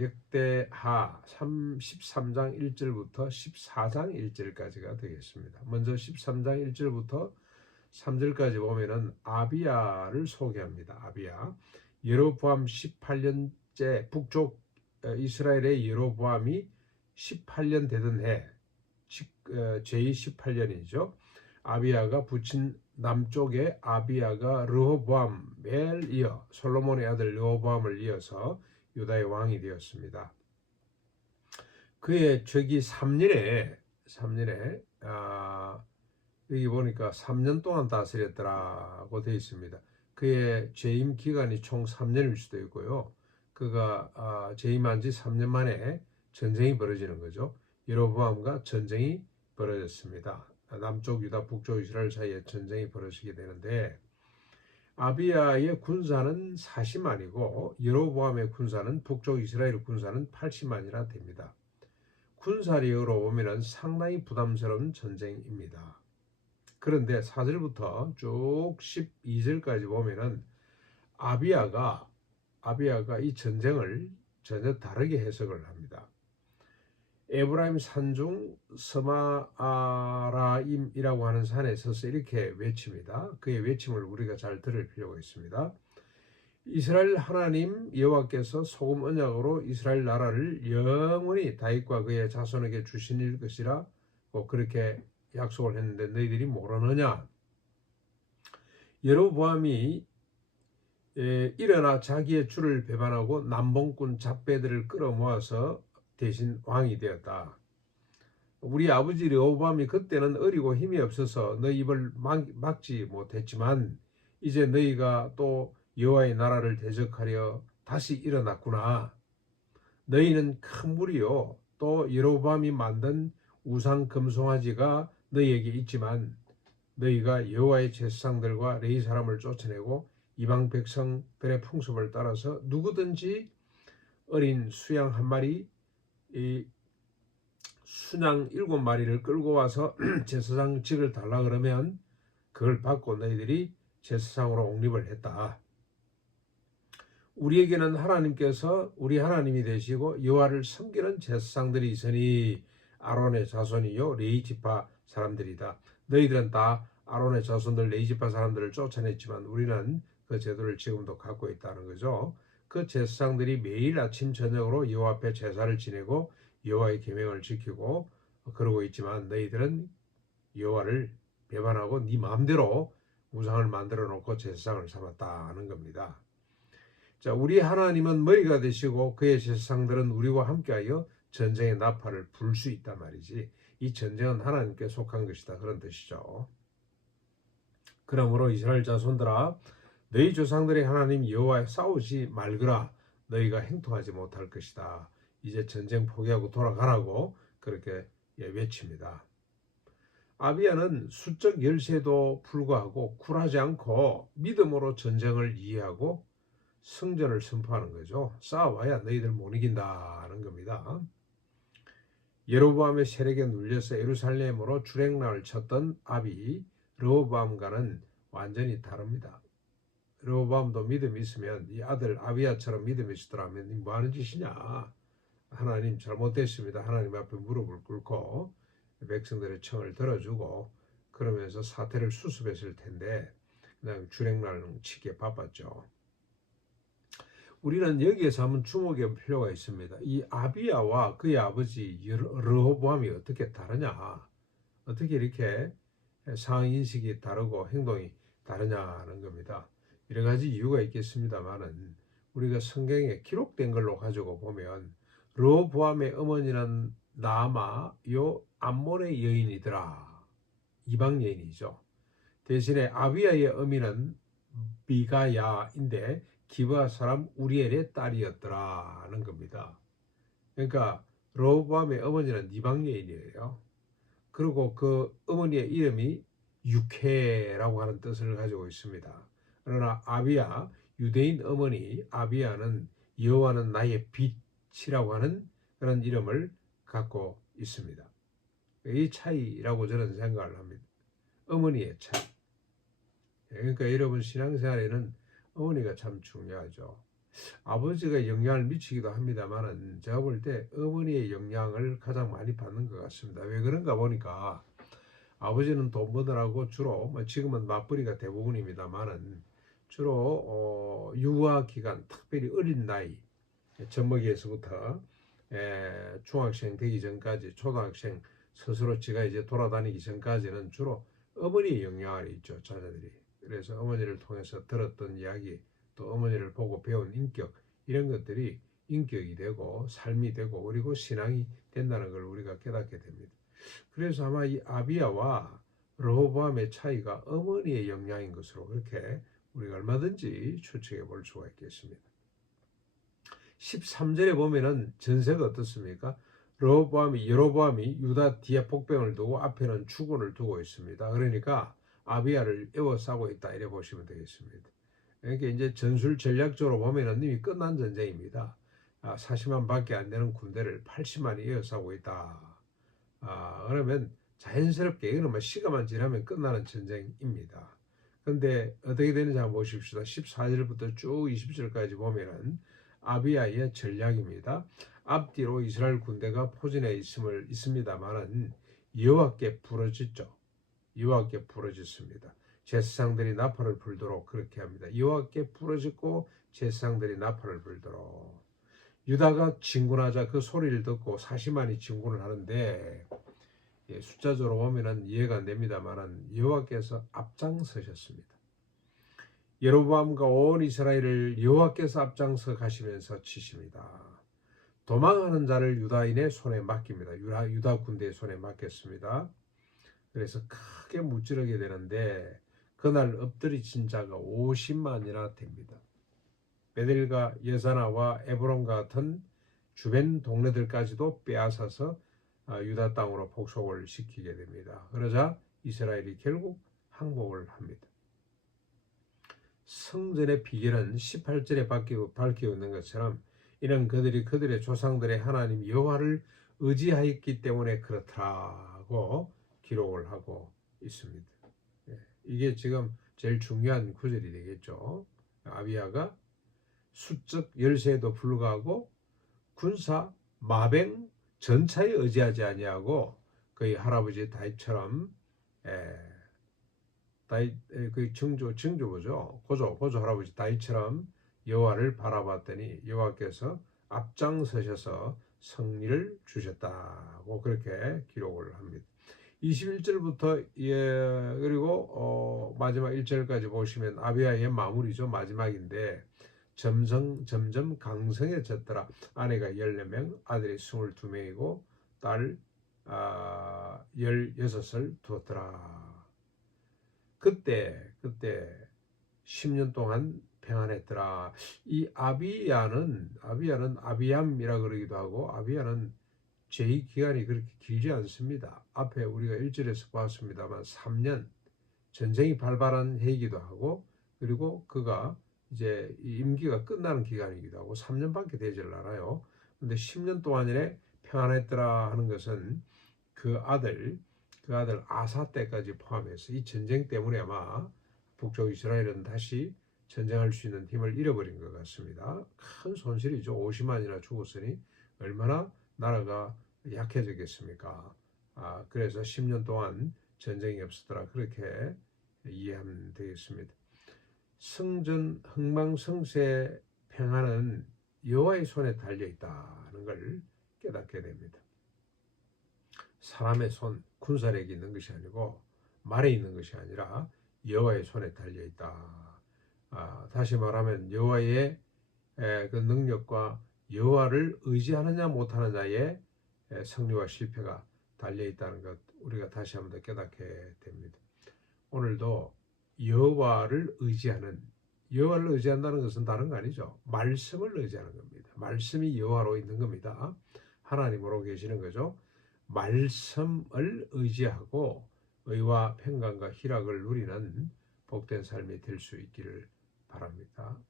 역대하 13장 1절부터 14장 1절까지가 되겠습니다. 먼저 13장 1절부터 3절까지 보면은 아비야를 소개합니다. 아비야. 여로보암 18년째 북쪽 이스라엘의 여로보암이 18년 되던 해 제18년이죠. 아비야가 부친 남쪽에 아비야가 르호보암을 이어 솔로몬의 아들 르호보암을 이어서 유다의 왕이 되었습니다. 그의 즉위 3년에 여기 보니까 3년 동안 다스렸더라고 되어 있습니다. 그의 재임 기간이 총 3년일 수도 있고요. 그가 재임한 지 3년 만에 전쟁이 벌어지는 거죠. 여로보암과 전쟁이 벌어졌습니다. 남쪽 유다, 북쪽 이스라엘 사이에 전쟁이 벌어지게 되는데 아비야의 군사는 40만이고 여로보암의 군사는 북쪽 이스라엘 군사는 80만이나 됩니다. 군사력으로 보면 상당히 부담스러운 전쟁입니다. 그런데 4절부터 쭉 12절까지 보면은 아비야가 이 전쟁을 전혀 다르게 해석을 합니다. 에브라임 산중 스마라임이라고 하는 산에 서서 이렇게 외칩니다. 그의 외침을 우리가 잘 들을 필요가 있습니다. 이스라엘 하나님 여호와께서 소금 언약으로 이스라엘 나라를 영원히 다윗과 그의 자손에게 주신 것이라 그렇게 약속을 했는데 너희들이 모르느냐? 여로보암이 일어나 자기의 주를 배반하고 남봉꾼 잡배들을 끌어모아서 대신 왕이 되었다. 우리 아버지 르호보암이 그때는 어리고 힘이 없어서 너희 입을 막지 못했지만 이제 너희가 또 여호와의 나라를 대적하려 다시 일어났구나. 너희는 큰 무리요 또 여로보암이 만든 우상 금송아지가 너희에게 있지만 너희가 여호와의 제사장들과 레위 사람을 쫓아내고 이방 백성들의 풍습을 따라서 누구든지 어린 수양 한 마리, 순양 7마리를 끌고 와서 제사장직을 달라 그러면 그걸 받고 너희들이 제사장으로 옹립을 했다. 우리에게는 하나님께서 우리 하나님이 되시고 여호와를 섬기는 제사장들이 있으니 아론의 자손이요 레위 지파 사람들이다. 너희들은 다 아론의 자손들 레위 지파 사람들을 쫓아냈지만 우리는 그 제도를 지금도 갖고 있다는 거죠. 그 제사장들이 매일 아침 저녁으로 여호와 앞에 제사를 지내고 여호와의 계명을 지키고 그러고 있지만 너희들은 여호와를 배반하고 네 마음대로 우상을 만들어 놓고 제사장을 삼았다는 겁니다. 자, 우리 하나님은 머리가 되시고 그의 제사장들은 우리와 함께하여 전쟁의 나팔을 불 수 있단 말이지. 이 전쟁은 하나님께 속한 것이다 그런 뜻이죠. 그러므로 이스라엘 자손들아 너희 조상들의 하나님 여호와에 싸우지 말거라. 너희가 행통하지 못할 것이다. 이제 전쟁 포기하고 돌아가라고 그렇게 외칩니다. 아비야는 수적 열세도 불구하고 굴하지 않고 믿음으로 전쟁을 이해하고 승전을 선포하는 거죠. 싸워봐야 너희들 못 이긴다는 겁니다. 여로보암의 세력에 눌려서 예루살렘으로 주랭랑을 쳤던 아비 르호보암과는 완전히 다릅니다. 르호보암도 믿음이 있으면 이 아들 아비야처럼 믿음이 있더라면 니 뭐하는 짓이냐? 하나님 잘못됐습니다. 하나님 앞에 무릎을 꿇고 백성들의 청을 들어주고 그러면서 사태를 수습했을 텐데 그냥 주랭랑 치기에 바빴죠. 우리는 여기에서 한번 주목할 필요가 있습니다. 이 아비야와 그의 아버지 르호보암이 어떻게 다르냐? 어떻게 이렇게 상황인식이 다르고 행동이 다르냐는 겁니다. 여러 가지 이유가 있겠습니다만은 우리가 성경에 기록된 걸로 가지고 보면 르호보암의 어머니는 나아마 암몬의 여인이더라. 이방 여인이죠. 대신에 아비야의 어미는 미가야인데 기브아 사람 우리엘의 딸이었더라는 겁니다. 그러니까 르호보암의 어머니는 이방 여인이에요. 그리고 그 어머니의 이름이 육해라고 하는 뜻을 가지고 있습니다. 그러나 아비야, 유대인 어머니 아비야는 여호와는 나의 빛이라고 하는 그런 이름을 갖고 있습니다. 이 차이라고 저는 생각을 합니다. 어머니의 차이. 그러니까 여러분 신앙생활에는 어머니가 참 중요하죠. 아버지가 영향을 미치기도 합니다만은 제가 볼 때 어머니의 영향을 가장 많이 받는 것 같습니다. 왜 그런가 보니까 아버지는 돈 버느라고 주로 지금은 맞벌이가 대부분입니다만은 주로 유아 기간, 특별히 어린 나이, 젖먹이에서부터 중학생 되기 전까지, 초등학생 스스로 지가 이제 돌아다니기 전까지는 주로 어머니의 영향 아래 있죠, 자녀들이. 그래서 어머니를 통해서 들었던 이야기, 또 어머니를 보고 배운 인격, 이런 것들이 인격이 되고 삶이 되고 그리고 신앙이 된다는 걸 우리가 깨닫게 됩니다. 그래서 아마 이 아비야와 르호보암의 차이가 어머니의 영향인 것으로 그렇게 우리가 얼마든지 추측해 볼 수가 있겠습니다. 13절에 보면은 전세가 어떻습니까? 여로보암이 유다 뒤에 복병을 두고 앞에는 추군을 두고 있습니다. 그러니까 아비야를 에워싸고 있다 이래 보시면 되겠습니다. 그러니까 이제 전술 전략적으로 보면은 이미 끝난 전쟁입니다. 40만 밖에 안 되는 군대를 80만이 에워싸고 있다. 그러면 자연스럽게 이거는 뭐 시간만 지나면 끝나는 전쟁입니다. 근데 어떻게 되는지 한번 보십시다. 14절부터 쭉 20절까지 보면은 아비야의 전략입니다. 앞뒤로 이스라엘 군대가 포진해 있습니다만은 여호와께 부르짖죠. 여호와께 부르짖습니다. 제사장들이 나팔을 불도록 그렇게 합니다. 여호와께 부르짖고 제사장들이 나팔을 불도록. 유다가 진군하자 그 소리를 듣고 40만이 진군을 하는데 숫자적으로 보면은 이해가 안 됩니다만은 여호와께서 앞장서셨습니다. 여로보암과 온 이스라엘을 여호와께서 앞장서 가시면서 치십니다. 도망하는 자를 유다인의 손에 맡깁니다. 유다 군대의 손에 맡겼습니다. 그래서 크게 무찌르게 되는데 그날 엎드리친 자가 50만이나 됩니다. 베델과 여사나와 에브론과 같은 주변 동네들까지도 빼앗아서 유다 땅으로 복속을 시키게 됩니다. 그러자 이스라엘이 결국 항복을 합니다. 성전의 비결은 18절에 밝히고 있는 것처럼 이는 그들의 조상들의 하나님 여호와를 의지하였기 때문에 그렇더라고 기록을 하고 있습니다. 이게 지금 제일 중요한 구절이 되겠죠. 아비야가 수적 열세에도 불구하고 군사 마병 전차에 의지하지 아니하고 그의 할아버지 다윗처럼 그 증조보죠. 고조 할아버지 다윗처럼 여호와를 바라봤더니 여호와께서 앞장서셔서 승리를 주셨다고 그렇게 기록을 합니다. 21절부터 그리고 마지막 1절까지 보시면 아비야의 마무리죠. 마지막인데 점점 강성해졌더라. 아내가 14명, 아들이 22명이고 딸 16을 두었더라. 그때 10년 동안 평안했더라. 이 아비야는 아비암이라 그러기도 하고 아비야는 제2 기간이 그렇게 길지 않습니다. 앞에 우리가 1절에서 봤습니다만 3년 전쟁이 발발한 해이기도 하고 그리고 그가 이제 임기가 끝나는 기간이기도 하고 3년밖에 되질 않아요. 근데 10년 동안에 평안했더라 하는 것은 그 아들 아사 때까지 포함해서 이 전쟁 때문에 아마 북쪽 이스라엘은 다시 전쟁할 수 있는 힘을 잃어버린 것 같습니다. 큰 손실이죠. 50만이나 죽었으니 얼마나 나라가 약해졌겠습니까? 그래서 10년 동안 전쟁이 없었더라. 그렇게 이해하면 되겠습니다. 성전 흥망성쇠 평안은 여호와의 손에 달려 있다는 걸 깨닫게 됩니다. 사람의 손, 군사력이 있는 것이 아니고 말에 있는 것이 아니라 여호와의 손에 달려 있다. 다시 말하면 여호와의 그 능력과 여호와를 의지하느냐 못하느냐의 승리와 실패가 달려 있다는 것 우리가 다시 한번 더 깨닫게 됩니다. 오늘도 여호와를 의지한다는 것은 다른 거 아니죠. 말씀을 의지하는 겁니다. 말씀이 여호와로 있는 겁니다. 하나님으로 계시는 거죠. 말씀을 의지하고 의와 평강과 희락을 누리는 복된 삶이 될 수 있기를 바랍니다.